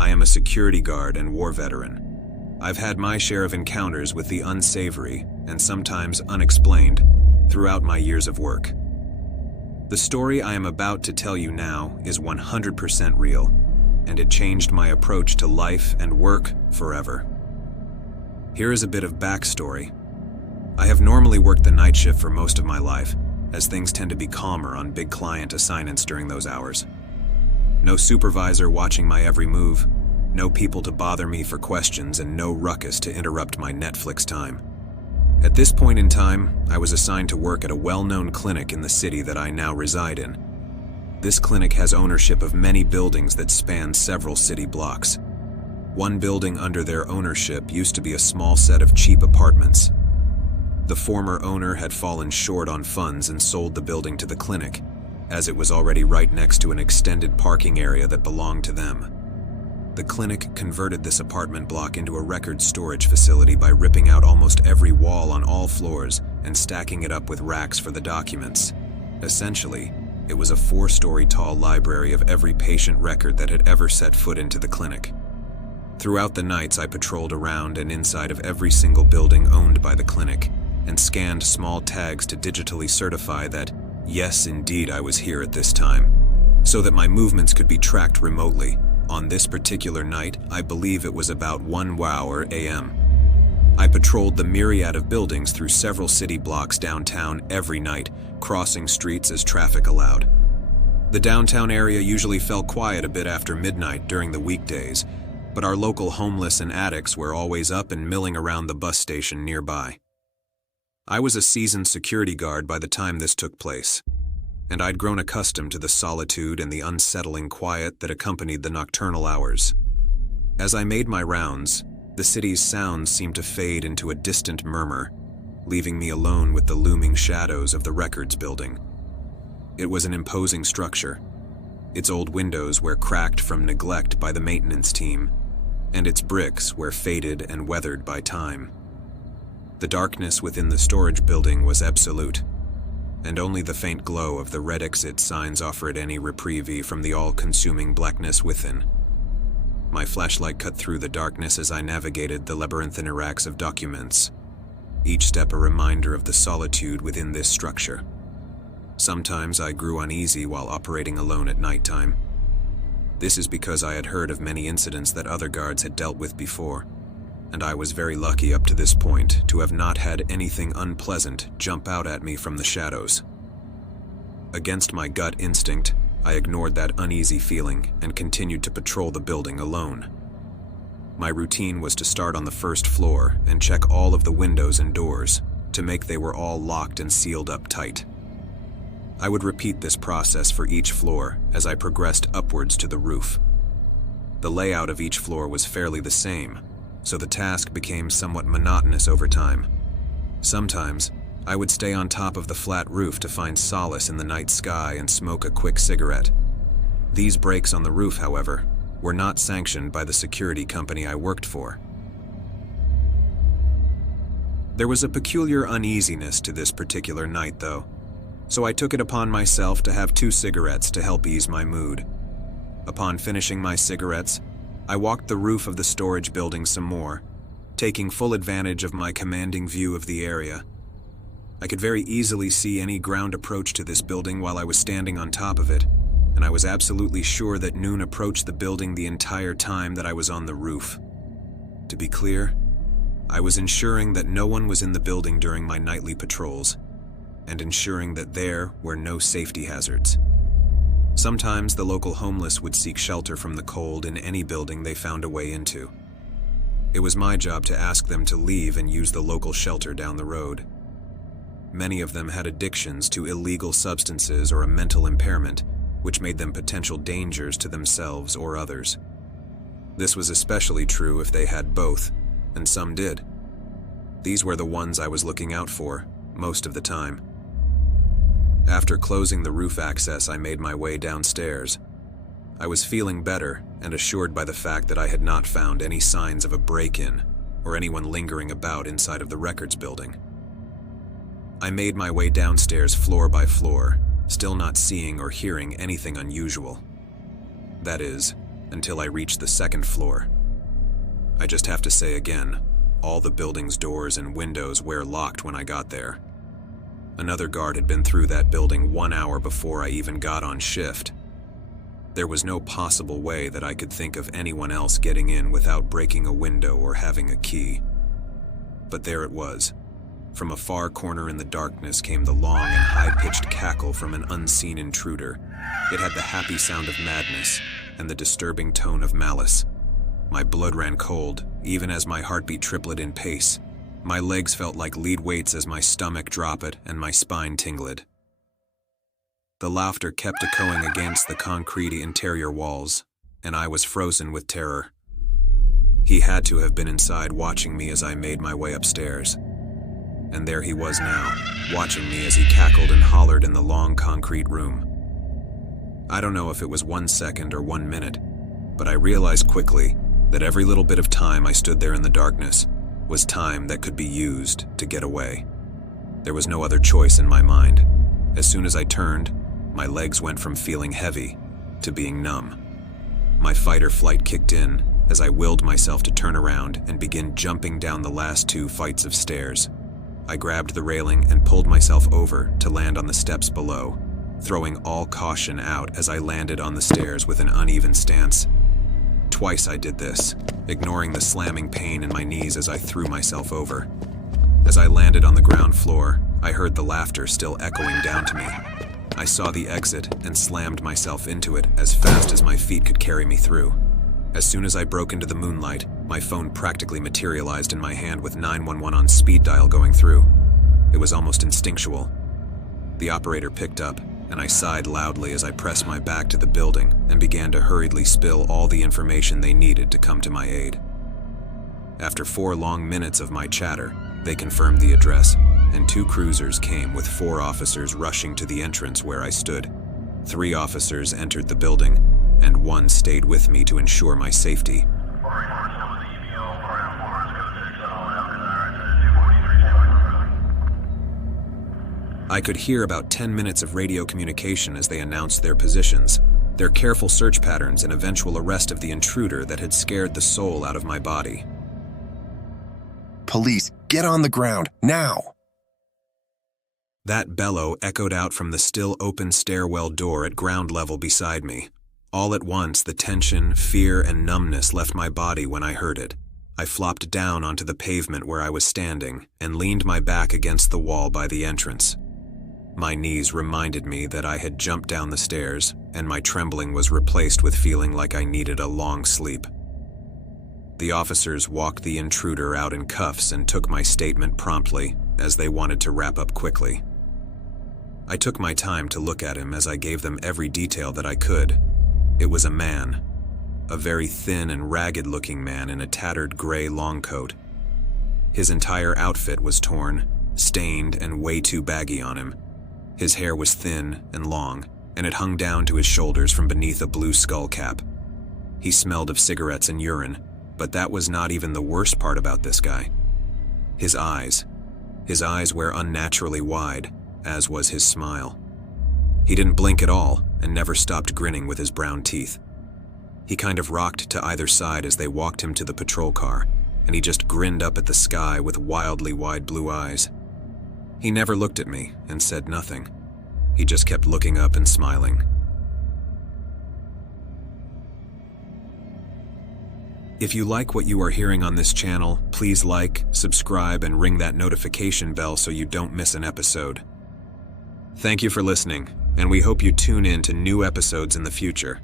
I am a security guard and war veteran. I've had my share of encounters with the unsavory and sometimes unexplained throughout my years of work. The story I am about to tell you now is 100% real, and it changed my approach to life and work forever. Here is a bit of backstory. I have normally worked the night shift for most of my life, as things tend to be calmer on big client assignments during those hours. No supervisor watching my every move, no people to bother me for questions, and no ruckus to interrupt my Netflix time. At this point in time, I was assigned to work at a well-known clinic in the city that I now reside in. This clinic has ownership of many buildings that span several city blocks. One building under their ownership used to be a small set of cheap apartments. The former owner had fallen short on funds and sold the building to the clinic, as it was already right next to an extended parking area that belonged to them. The clinic converted this apartment block into a record storage facility by ripping out almost every wall on all floors and stacking it up with racks for the documents. Essentially, it was a 4-story tall library of every patient record that had ever set foot into the clinic. Throughout the nights, I patrolled around and inside of every single building owned by the clinic, and scanned small tags to digitally certify that, yes, indeed, I was here at this time, so that my movements could be tracked remotely. On this particular night, I believe it was about 1 hour a.m. I patrolled the myriad of buildings through several city blocks downtown every night, crossing streets as traffic allowed. The downtown area usually fell quiet a bit after midnight during the weekdays, but our local homeless and addicts were always up and milling around the bus station nearby. I was a seasoned security guard by the time this took place, and I'd grown accustomed to the solitude and the unsettling quiet that accompanied the nocturnal hours. As I made my rounds, the city's sounds seemed to fade into a distant murmur, leaving me alone with the looming shadows of the records building. It was an imposing structure. Its old windows were cracked from neglect by the maintenance team, and its bricks were faded and weathered by time. The darkness within the storage building was absolute, and only the faint glow of the red exit signs offered any reprieve from the all-consuming blackness within. My flashlight cut through the darkness as I navigated the labyrinthine racks of documents, each step a reminder of the solitude within this structure. Sometimes I grew uneasy while operating alone at nighttime. This is because I had heard of many incidents that other guards had dealt with before, and I was very lucky up to this point to have not had anything unpleasant jump out at me from the shadows. Against my gut instinct, I ignored that uneasy feeling and continued to patrol the building alone. My routine was to start on the first floor and check all of the windows and doors to make they were all locked and sealed up tight. I would repeat this process for each floor as I progressed upwards to the roof. The layout of each floor was fairly the same, so the task became somewhat monotonous over time. Sometimes, I would stay on top of the flat roof to find solace in the night sky and smoke a quick cigarette. These breaks on the roof, however, were not sanctioned by the security company I worked for. There was a peculiar uneasiness to this particular night, though, so I took it upon myself to have 2 cigarettes to help ease my mood. Upon finishing my cigarettes, I walked the roof of the storage building some more, taking full advantage of my commanding view of the area. I could very easily see any ground approach to this building while I was standing on top of it, and I was absolutely sure that noon approached the building the entire time that I was on the roof. To be clear, I was ensuring that no one was in the building during my nightly patrols, and ensuring that there were no safety hazards. Sometimes the local homeless would seek shelter from the cold in any building they found a way into. It was my job to ask them to leave and use the local shelter down the road. Many of them had addictions to illegal substances or a mental impairment, which made them potential dangers to themselves or others. This was especially true if they had both, and some did. These were the ones I was looking out for, most of the time. After closing the roof access, I made my way downstairs. I was feeling better and assured by the fact that I had not found any signs of a break-in or anyone lingering about inside of the records building. I made my way downstairs floor by floor, still not seeing or hearing anything unusual. That is, until I reached the second floor. I just have to say again, all the building's doors and windows were locked when I got there. Another guard had been through that building 1 hour before I even got on shift. There was no possible way that I could think of anyone else getting in without breaking a window or having a key. But there it was. From a far corner in the darkness came the long and high-pitched cackle from an unseen intruder. It had the happy sound of madness and the disturbing tone of malice. My blood ran cold, even as my heartbeat tripled in pace. My legs felt like lead weights as my stomach dropped and my spine tingled. The laughter kept echoing against the concrete interior walls, and I was frozen with terror. He had to have been inside watching me as I made my way upstairs. And there he was now, watching me as he cackled and hollered in the long concrete room. I don't know if it was 1 second or 1 minute, but I realized quickly that every little bit of time I stood there in the darkness was time that could be used to get away. There was no other choice in my mind. As soon as I turned, my legs went from feeling heavy to being numb. My fight or flight kicked in as I willed myself to turn around and begin jumping down the last 2 flights of stairs. I grabbed the railing and pulled myself over to land on the steps below, throwing all caution out as I landed on the stairs with an uneven stance. Twice I did this, ignoring the slamming pain in my knees as I threw myself over. As I landed on the ground floor, I heard the laughter still echoing down to me. I saw the exit and slammed myself into it as fast as my feet could carry me through. As soon as I broke into the moonlight, my phone practically materialized in my hand with 911 on speed dial going through. It was almost instinctual. The operator picked up, and I sighed loudly as I pressed my back to the building and began to hurriedly spill all the information they needed to come to my aid. After 4 long minutes of my chatter, they confirmed the address, and 2 cruisers came with 4 officers rushing to the entrance where I stood. 3 officers entered the building, and 1 stayed with me to ensure my safety. I could hear about 10 minutes of radio communication as they announced their positions, their careful search patterns, and eventual arrest of the intruder that had scared the soul out of my body. Police, get on the ground, now! That bellow echoed out from the still open stairwell door at ground level beside me. All at once, the tension, fear, and numbness left my body when I heard it. I flopped down onto the pavement where I was standing and leaned my back against the wall by the entrance. My knees reminded me that I had jumped down the stairs, and my trembling was replaced with feeling like I needed a long sleep. The officers walked the intruder out in cuffs and took my statement promptly, as they wanted to wrap up quickly. I took my time to look at him as I gave them every detail that I could. It was a man, a very thin and ragged-looking man in a tattered gray long coat. His entire outfit was torn, stained, and way too baggy on him. His hair was thin and long, and it hung down to his shoulders from beneath a blue skull cap. He smelled of cigarettes and urine, but that was not even the worst part about this guy. His eyes were unnaturally wide, as was his smile. He didn't blink at all and never stopped grinning with his brown teeth. He kind of rocked to either side as they walked him to the patrol car, and he just grinned up at the sky with wildly wide blue eyes. He never looked at me and said nothing. He just kept looking up and smiling. If you like what you are hearing on this channel, please like, subscribe, and ring that notification bell so you don't miss an episode. Thank you for listening, and we hope you tune in to new episodes in the future.